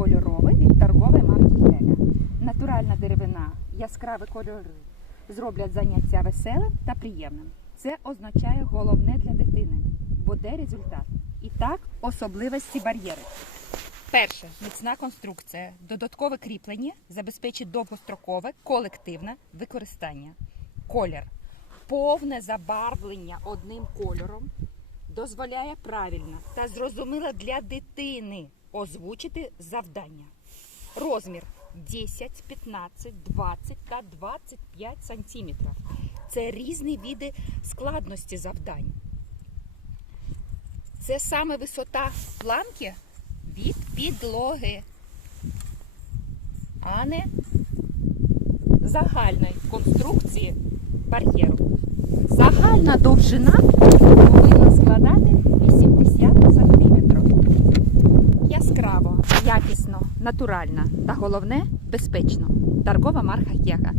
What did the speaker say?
Кольорове від торгової марки Геля. Натуральна деревина, яскраві кольори зроблять заняття веселим та приємним. Це означає головне для дитини, буде результат. І так, особливості бар'єри. Перше міцна конструкція, додаткове кріплення забезпечить довгострокове колективне використання. Колір. Повне забарвлення одним кольором дозволяє правильно та зрозуміло для дитини озвучити завдання. Розмір 10, 15, 20 та 25 сантиметрів. Це різні види складності завдань. Це саме висота планки від підлоги, а не загальної конструкції бар'єру. Загальна довжина повинна складати 80 якісно, натурально та головне безпечно. Торгова марка Кега.